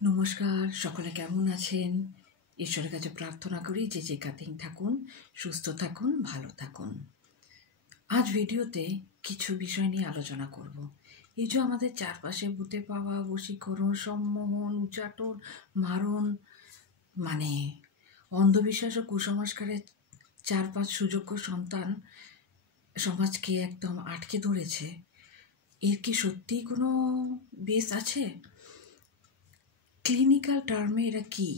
নমস্কার, সকলে কেমন আছেন? ঈশ্বরের কাছে প্রার্থনা করি যে যেখানেই থাকুন, সুস্থ থাকুন, ভালো থাকুন। আজ ভিডিওতে কিছু বিষয় নিয়ে আলোচনা করব। এই যে আমাদের চারপাশে ভূতে পাওয়া, বশীকরণ, সম্মোহন, উচ্চাটন, মারণ, মানে অন্ধবিশ্বাস ও কুসংস্কারের 4-5 সুযোগ্য সন্তান সমাজকে একদম আটকে ধরেছে। এর কি সত্যিই কোনো বেস আছে? ক্লিনিক্যাল টার্মে এরা কি?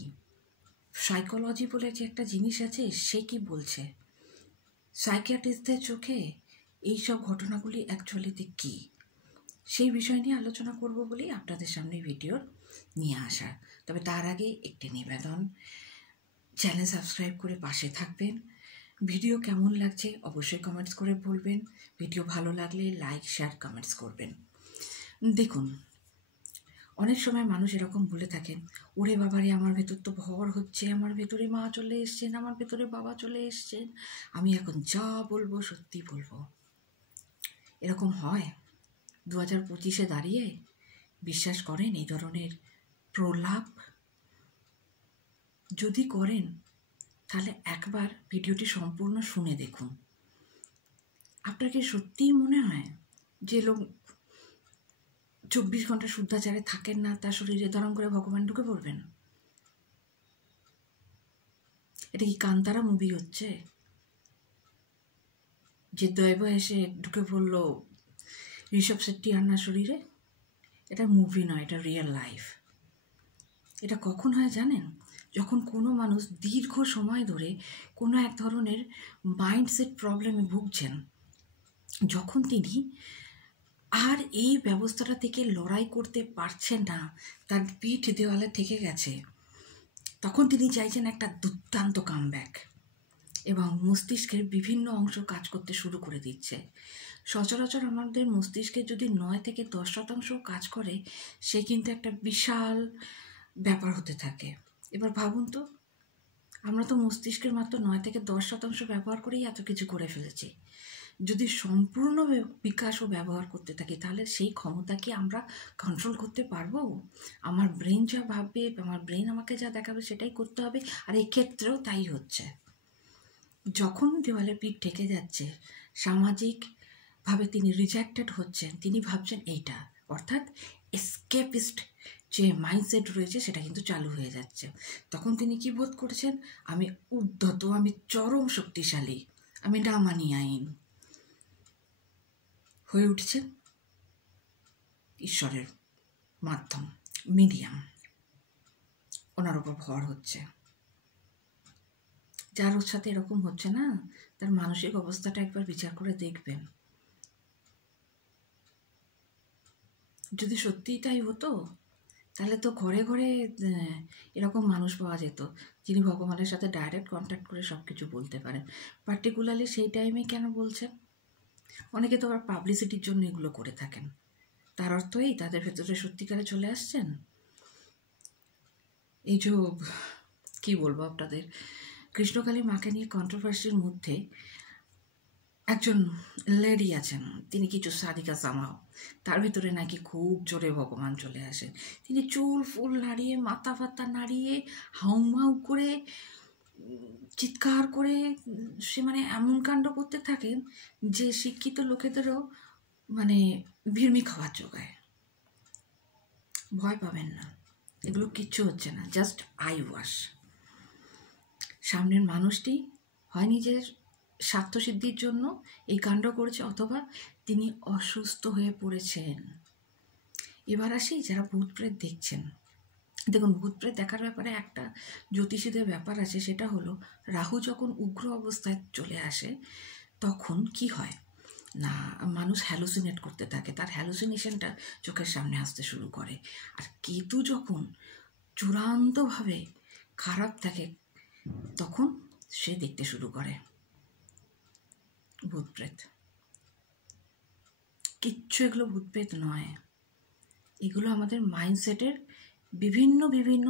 সাইকোলজি বলে যে একটা জিনিস আছে, সে কি বলছে? সাইকিয়াট্রিস্টদের চোখে এইসব ঘটনাগুলি অ্যাকচুয়ালিতে কি? সেই বিষয় নিয়ে আলোচনা করব বলেই আপনাদের সামনে ভিডিও নিয়ে আসা। তবে তার আগে একটি নিবেদন, চ্যানেল সাবস্ক্রাইব করে পাশে থাকবেন। ভিডিও কেমন লাগছে অবশ্যই কমেন্টস করে বলবেন। ভিডিও ভালো লাগলে লাইক, শেয়ার, কমেন্টস করবেন। দেখুন, অনেক সময় মানুষ এরকম বলে থাকেন, ওরে বাবারে আমার ভেতর তো ভর হচ্ছে, আমার ভেতরে মা চলে এসছেন, আমার ভেতরে বাবা চলে এসছেন, আমি এখন যা বলবো সত্যি বলবো। এরকম হয়? 2025-এ দাঁড়িয়ে বিশ্বাস করেন এই ধরনের প্রলাপ? যদি করেন তাহলে একবার ভিডিওটি সম্পূর্ণ শুনে দেখুন। আপনার কি সত্যিই মনে হয় যে লোক 24 ঘন্টা শুদ্ধাচারে থাকেন না, তার শরীরে ধরম করে ভগবান ঢুকে পড়বেন? এটা কি কান্তারা মুভি হচ্ছে যে দৈব এসে ঢুকে পড়লো ঋষভ শেট্টি আন্নার শরীরে? এটা মুভি নয়, এটা রিয়েল লাইফ। এটা কখন হয় জানেন? যখন কোনো মানুষ দীর্ঘ সময় ধরে কোনো এক ধরনের মাইন্ডসেট প্রবলেমে ভুগছেন, যখন তিনি আর এই ব্যবস্থাটা থেকে লড়াই করতে পারছেন না, তার পিঠ দেওয়ালে থেকে গেছে, তখন তিনি চাইছেন একটা দুর্দান্ত কামব্যাক, এবং মস্তিষ্কের বিভিন্ন অংশ কাজ করতে শুরু করে দিচ্ছে। সচরাচর আমাদের মস্তিষ্কে যদি 9 থেকে 10% কাজ করে, সে কিন্তু একটা বিশাল ব্যাপার হতে থাকে। এবার ভাবুন তো, আমরা তো মস্তিষ্কের মাত্র 9 থেকে 10% ব্যবহার করেই এত কিছু করে ফেলেছি। যদি সম্পূর্ণ বিকাশ ও ব্যবহার করতে থাকি, তাহলে সেই ক্ষমতা কি আমরা কন্ট্রোল করতে পারবো? আমার ব্রেন যা ভাববে, আমার ব্রেন আমাকে যা দেখাবে সেটাই করতে হবে। আর এই ক্ষেত্রেও তাই হচ্ছে। যখন দেওয়ালে পিঠ ঠেকে যাচ্ছে, সামাজিকভাবে তিনি রিজেক্টেড হচ্ছেন, তিনি ভাবছেন এইটা, অর্থাৎ এসকেপিস্ট যে মাইন্ডসেট রয়েছে সেটা কিন্তু চালু হয়ে যাচ্ছে। তখন তিনি কি বোধ করছেন? আমি উদ্ধত, আমি চরম শক্তিশালী, আমি না মানি আইন। হয়ে উঠছেন ঈশ্বরের মাধ্যম, মিডিয়াম, ওনার উপর ভর হচ্ছে। যার ওর সাথে এরকম হচ্ছে না, তার মানসিক অবস্থাটা একবার বিচার করে দেখবেন। যদি সত্যিই তাই হতো, তাহলে তো ঘরে ঘরে এরকম মানুষ পাওয়া যেত যিনি ভগবানের সাথে ডাইরেক্ট কন্ট্যাক্ট করে সব কিছু বলতে পারেন। পার্টিকুলারলি সেই টাইমে কেন বলছেন? অনেকে তো আবার পাবলিসিটির জন্য এগুলো করে থাকেন। তার অর্থ এই তাদের ভেতরে সত্যিকারে চলে আসছেন। এই যে কী বলবো আপনাদের, কৃষ্ণকালী মাকে নিয়ে কন্ট্রোভার্সির মধ্যে একজন লেডি আছেন, তিনি কিছু সাদিকা জামাও, তার ভিতরে নাকি খুব জোরে ভগবান চলে আসেন। তিনি চুল ফুল নাড়িয়ে, মাথা ফাতা নাড়িয়ে, হাউমাউ করে, চিৎকার করে, সে মানে এমন কাণ্ড করতে থাকেন যে শিক্ষিত লোকেদেরও মানে ভিড়মি খাওয়ার জোগায়। ভয় পাবেন না, এগুলো কিচ্ছু হচ্ছে না, জাস্ট আই ওয়াশ। সামনের মানুষটি হয় নিজের স্বার্থসিদ্ধির জন্য এই কাণ্ড করেছে, অথবা তিনি অসুস্থ হয়ে পড়েছেন। এবার আসি যারা ভূত প্রেত দেখছেন। দেখুন, ভূত প্রেত দেখার ব্যাপারে একটা জ্যোতিষীদের ব্যাপার আছে, সেটা হলো রাহু যখন উগ্র অবস্থায় চলে আসে তখন কি হয় না, মানুষ হ্যালুসিনেট করতে থাকে, তার হ্যালুসিনেশনটা চোখের সামনে আসতে শুরু করে। আর কেতু যখন চূড়ান্তভাবে খারাপ থাকে, তখন সে দেখতে শুরু করে ভূত প্রেত। কিচ্ছু এগুলো ভূত প্রেত নয়, এগুলো আমাদের মাইন্ডসেটের বিভিন্ন বিভিন্ন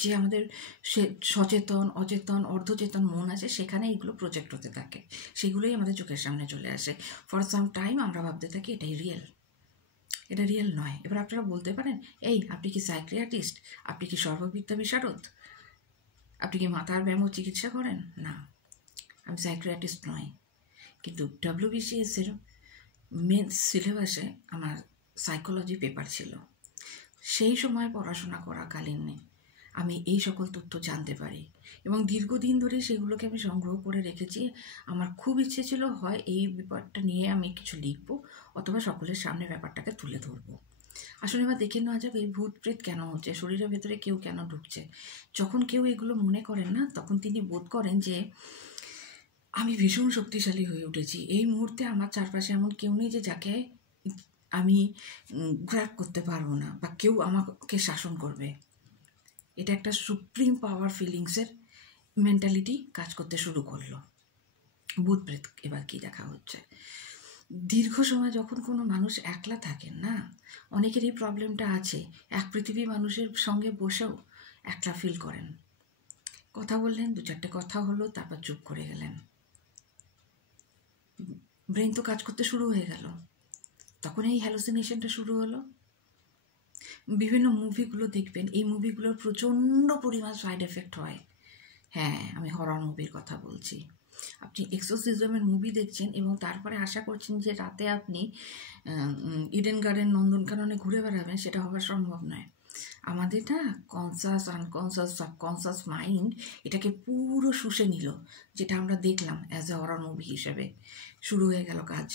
যে আমাদের সচেতন, অচেতন, অর্ধচেতন মন আছে, সেখানে এগুলো প্রজেক্ট হতে থাকে, সেগুলোই আমাদের চোখের সামনে চলে আসে। ফর সাম টাইম আমরা ভাবতে থাকি এটাই রিয়েল। এটা রিয়েল নয়। এবার আপনারা বলতে পারেন, এই আপনি কি সাইকিয়াট্রিস্ট, আপনি কি সর্ববিদ্যা বিশারদ, আপনি কি মাথার ব্যায়াম চিকিৎসা করেন? না, আমি সাইকিয়াট্রিস্ট নই। কিন্তু WBCS-এর মেন্স সিলেবাসে আমার সাইকোলজি পেপার ছিল। সেই সময় পড়াশোনা করাকালীন আমি এই সকল তথ্য জানতে পারি এবং দীর্ঘদিন ধরে সেগুলোকে আমি সংগ্রহ করে রেখেছি। আমার খুব ইচ্ছে ছিল হয় এই ব্যাপারটা নিয়ে আমি কিছু লিখবো, অথবা সকলের সামনে ব্যাপারটাকে তুলে ধরবো। আসলে এবার দেখে নেওয়া যাবে এই ভূত প্রেত কেন হচ্ছে, শরীরের ভেতরে কেউ কেন ঢুকছে। যখন কেউ এগুলো মনে করেন না, তখন তিনি বোধ করেন যে আমি ভীষণ শক্তিশালী হয়ে উঠেছি। এই মুহূর্তে আমার চারপাশে এমন কেউ নেই যে যাকে আমি গ্র্যাব করতে পারবো না, বা কেউ আমাকে শাসন করবে। এটা একটা সুপ্রিম পাওয়ার ফিলিংসের মেন্টালিটি কাজ করতে শুরু করলো। ভূত প্রেত এবার কি দেখা হচ্ছে, দীর্ঘ সময় যখন কোনো মানুষ একলা থাকেন না, অনেকের এই প্রবলেমটা আছে, এক পৃথিবী মানুষের সঙ্গে বসেও একলা ফিল করেন। কথা বললেন, 2-4টে কথা হলো, তারপর চুপ করে গেলেন, ব্রেন তো কাজ করতে শুরু হয়ে গেল, তখন এই হ্যালুসিনেশনটা শুরু হলো। বিভিন্ন মুভিগুলো দেখবেন, এই মুভিগুলোর প্রচণ্ড পরিমাণ সাইড এফেক্ট হয়। হ্যাঁ, আমি হরর মুভির কথা বলছি। আপনি এক্সোরসিজমের মুভি দেখছেন এবং তারপরে আশা করছেন যে রাতে আপনি ইডেন গার্ডেন, নন্দনকাননে ঘুরে বেড়াবেন, সেটা হওয়া সম্ভব নয়। আমাদের না কনসাস, আনকনসাস, সাবকনসাস মাইন্ড এটাকে পুরো শুষে নিল, যেটা আমরা দেখলাম অ্যাজ এ হরর মুভি হিসেবে। শুরু হয়ে গেল কাজ,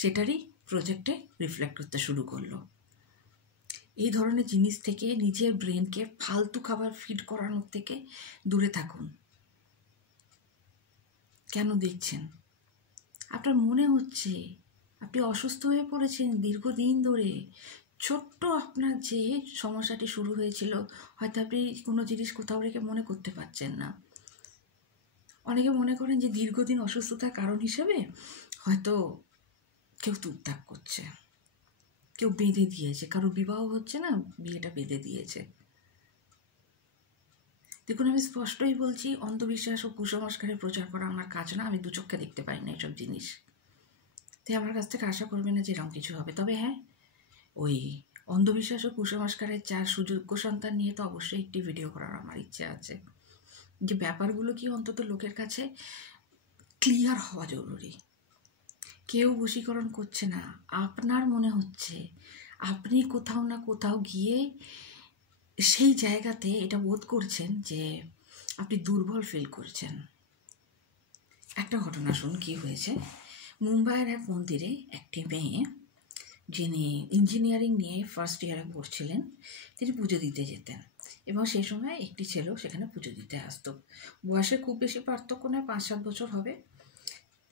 সেটারই প্রজেক্টে রিফ্লেক্ট করতে শুরু করলো। এই ধরনের জিনিস থেকে নিজের ব্রেনকে ফালতু খাবার ফিড করানোর থেকে দূরে থাকুন। কেন দেখছেন? আপনার মনে হচ্ছে আপনি অসুস্থ হয়ে পড়েছেন দীর্ঘদিন ধরে। ছোট্ট আপনার যে সমস্যাটি শুরু হয়েছিল, হয়তো আপনি কোনো জিনিস কোথাও রেখে মনে করতে পারছেন না। অনেকে মনে করেন যে দীর্ঘদিন অসুস্থতার কারণ হিসেবে হয়তো কেউ তুকতাক করছে, কেউ বেঁধে দিয়েছে, কারো বিবাহ হচ্ছে না, বিয়েটা বেঁধে দিয়েছে। দেখুন, আমি স্পষ্টই বলছি, অন্ধবিশ্বাস ও কুসংস্কারের প্রচার করা আমার কাজ না। আমি 2 চোখে দেখতে পারি না এসব জিনিস, তাই আমার কাছ থেকে আশা করবে না যে এরকম কিছু হবে। তবে হ্যাঁ, ওই অন্ধবিশ্বাস ও কুসংস্কারের 4 সুযোগ্য সন্তান নিয়ে তো অবশ্যই একটি ভিডিও করার আমার ইচ্ছে আছে। যে ব্যাপারগুলো কি অন্তত লোকের কাছে ক্লিয়ার হওয়া জরুরি। কেউ বশীকরণ করছে না, আপনার মনে হচ্ছে আপনি কোথাও না কোথাও গিয়ে সেই জায়গাতে এটা বোধ করছেন যে আপনি দুর্বল ফিল করছেন। একটা ঘটনা শুন, কি হয়েছে। মুম্বাইয়ের এক মন্দিরে একটি মেয়ে, যিনি ইঞ্জিনিয়ারিং নিয়ে ফার্স্ট ইয়ারে পড়ছিলেন, তিনি পুজো দিতে যেতেন এবং সেই সময় একটি ছেলেও সেখানে পুজো দিতে আসতো। বয়সে খুব বেশি পার্থক্য নয়, 5-7 বছর হবে।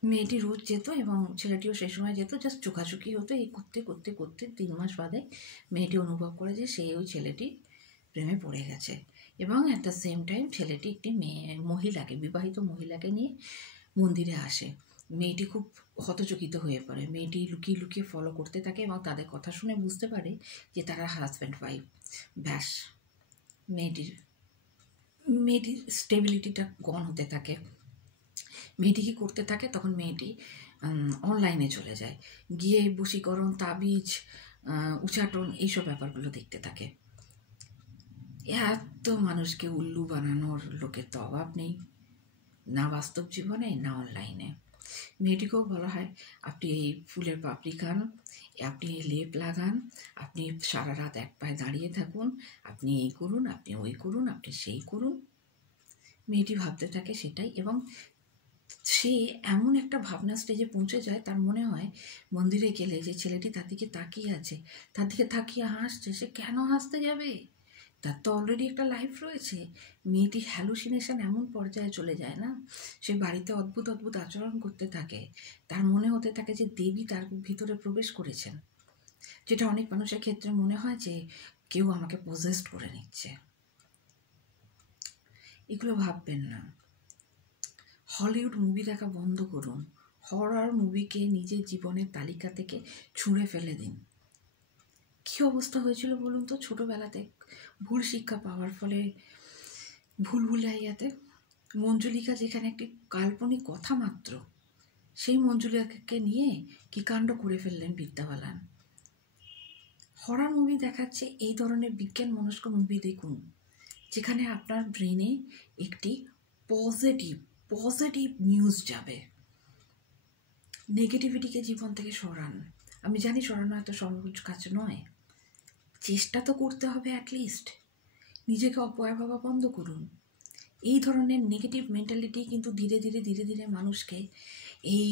মেয়েটি রোজ যেত এবং ছেলেটিও সেই সময় যেত, জাস্ট চোখাচুকি হতো। এই করতে করতে করতে 3 মাস বাদে মেয়েটি অনুভব করে যে সে ওই ছেলেটি প্রেমে পড়ে গেছে এবং অ্যাট দ্য সেম টাইম ছেলেটি একটি মহিলাকে, বিবাহিত মহিলাকে নিয়ে মন্দিরে আসে। মেয়েটি খুব হতচকিত হয়ে পড়ে। মেয়েটি লুকিয়ে লুকিয়ে ফলো করতে থাকে এবং তাদের কথা শুনে বুঝতে পারে যে তারা হাজব্যান্ড ওয়াইফ। ব্যাস, মেয়েটির স্টেবিলিটিটা গন হতে থাকে। মেয়েটি কী করতে থাকে, তখন মেয়েটি অনলাইনে চলে যায়, গিয়ে বশীকরণ, তাবিজ, উচাটন, এইসব ব্যাপারগুলো দেখতে থাকে। এত মানুষকে উল্লু বানানোর লোকের তো অভাব নেই, না বাস্তব জীবনে না অনলাইনে। মেয়েটিকেও বলা হয়, আপনি এই ফুলের পাপড়ি খান, আপনি এই লেপ লাগান, আপনি সারা রাত এক পায়ে দাঁড়িয়ে থাকুন, আপনি এই করুন, আপনি ওই করুন, আপনি সেই করুন। মেয়েটি ভাবতে থাকে সেটাই, এবং সে এমন একটা ভাবনা স্টেজে পৌঁছে যায়, তার মনে হয় মন্দিরে গেলে যে ছেলেটি তার দিকে তাকিয়ে আছে, তার দিকে তাকিয়ে হাসছে, সে কেন হাসতে যাবে? তার তো অলরেডি একটা লাইফ রয়েছে। মেয়েটির হ্যালুসিনেশন এমন পর্যায়ে চলে যায় না, সে বাড়িতে অদ্ভুত অদ্ভুত আচরণ করতে থাকে। তার মনে হতে থাকে যে দেবী তার ভিতরে প্রবেশ করেছেন, যেটা অনেক মানুষের ক্ষেত্রে মনে হয় যে কেউ আমাকে পজেস্ট করে নিচ্ছে। এগুলো ভাববেন না। হলিউড মুভি দেখা বন্ধ করুন। হরর মুভিকে নিজের জীবনের তালিকা থেকে ছুঁড়ে ফেলে দিন। কী অবস্থা হয়েছিল বলুন তো ছোটোবেলাতে ভুল শিক্ষা পাওয়ার ফলে? ভুলভুলাইয়াতে মঞ্জুলিকা যেখানে একটি কাল্পনিক কথা মাত্র, সেই মঞ্জুলিকাকে নিয়ে কী কাণ্ড করে ফেললেন বিদ্যা বালান। হরর মুভি দেখাচ্ছে, এই ধরনের বিজ্ঞান মনস্ক মুভি দেখুন, যেখানে আপনার ব্রেনে একটি পজিটিভ নিউজ যাবে। নেগেটিভিটিকে জীবন থেকে সরান। আমি জানি সরানো এত সহজ কাজ নয়, চেষ্টা তো করতে হবে। অ্যাটলিস্ট নিজেকে অপয়া ভাবা বন্ধ করুন। এই ধরনের নেগেটিভ মেন্টালিটি কিন্তু ধীরে ধীরে মানুষকে এই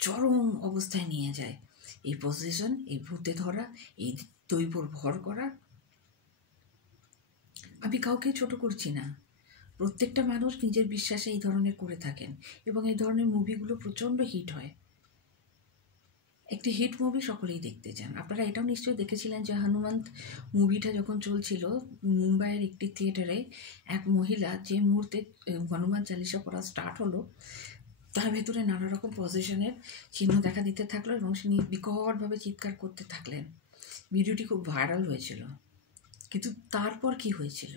চরম অবস্থায় নিয়ে যায়। এই পজিশন, এই ভূতে ধরা, এই দৈবর ভর করা। আমি কাউকে ছোট করছি না, প্রত্যেকটা মানুষ নিজের বিশ্বাসে এই ধরনের করে থাকেন এবং এই ধরনের মুভিগুলো প্রচণ্ড হিট হয়। একটি হিট মুভি সকলেই দেখতে চান। আপনারা এটাও নিশ্চয়ই দেখেছিলেন যে হনুমন্ত মুভিটা যখন চলছিল মুম্বাইয়ের একটি থিয়েটারে, এক মহিলা যে মুহূর্তে হনুমান চালিসা পড়া স্টার্ট হলো, তার ভেতরে নানা রকম পজিশনের চিহ্ন দেখা দিতে থাকলো এবং তিনি বিকটভাবে চিৎকার করতে থাকলেন। ভিডিওটি খুব ভাইরাল হয়েছিল, কিন্তু তারপর কি হয়েছিল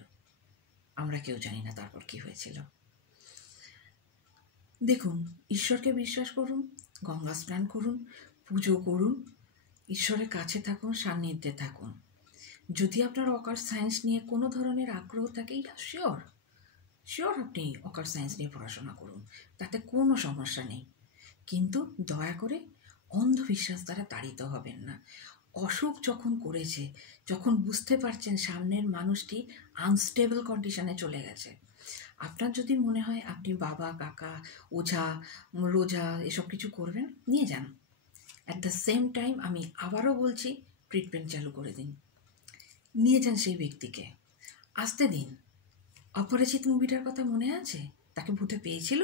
আমরা কেউ জানি না। তারপর কি হয়েছিল দেখুন, ঈশ্বরকে বিশ্বাস করুন, গঙ্গা স্নান করুন, পুজো করুন, ঈশ্বরের কাছে থাকুন, সান্নিধ্যে থাকুন। যদি আপনার অকাল্ট সায়েন্স নিয়ে কোনো ধরনের আগ্রহ থাকে, শিওর আপনি অকাল্ট সায়েন্স নিয়ে পড়াশোনা করুন, তাতে কোনো সমস্যা নেই। কিন্তু দয়া করে অন্ধবিশ্বাস দ্বারা তাড়িত হবেন না। অসুখ যখন করেছে, যখন বুঝতে পারছেন সামনের মানুষটি আনস্টেবল কন্ডিশনে চলে গেছে, আপনার যদি মনে হয় আপনি বাবা, কাকা, ওঝা, রোজা এসব কিছু করবেন, নিয়ে যান। অ্যাট দ্য সেম টাইম আমি আবারও বলছি, ট্রিটমেন্ট চালু করে দিন, নিয়ে যান সেই ব্যক্তিকে, আসতে দিন। অপরিচিত মুভিটার কথা মনে আছে? তাকে ভূতে পেয়েছিল,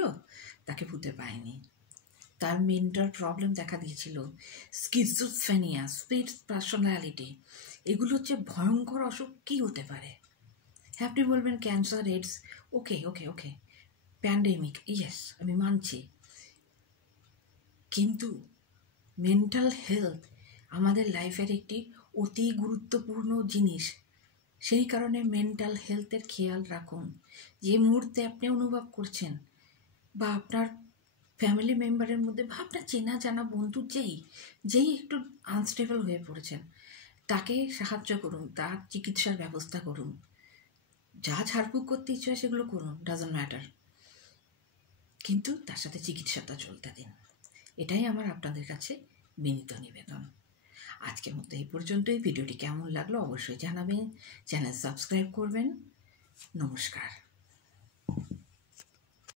তাকে ভূতে পায়নি। তার মেন্টাল প্রবলেম দেখা দিয়েছিল, স্কিজোফ্রেনিয়া, স্প্লিট পার্সোনালিটি। এগুলো হচ্ছে ভয়ঙ্কর অসুখ। কী হতে পারে? হ্যাঁ, আপনি বলবেন ক্যান্সার, এইডস, ওকে, প্যান্ডেমিক, ইয়েস আমি মানছি, কিন্তু মেন্টাল হেলথ আমাদের লাইফের একটি অতি গুরুত্বপূর্ণ জিনিস। সেই কারণে মেন্টাল হেলথের খেয়াল রাখুন। যে মুহূর্তে আপনি অনুভব করছেন বা আপনার ফ্যামিলি মেম্বারের মধ্যে বা আপনার চেনা জানা বন্ধু যেই একটু আনস্টেবল হয়ে পড়েছেন, তাকে সাহায্য করুন, তার চিকিৎসার ব্যবস্থা করুন। যা ঝাড়ফুঁক করতে ইচ্ছে হয় সেগুলো করুন, ডাজন্ট ম্যাটার, কিন্তু তার সাথে চিকিৎসাটা চলতে দিন। এটাই আমার আপনাদের কাছে বিনীত নিবেদন। আজকের মতো এই পর্যন্তই। ভিডিওটি কেমন লাগলো অবশ্যই জানাবেন, চ্যানেল সাবস্ক্রাইব করবেন। নমস্কার।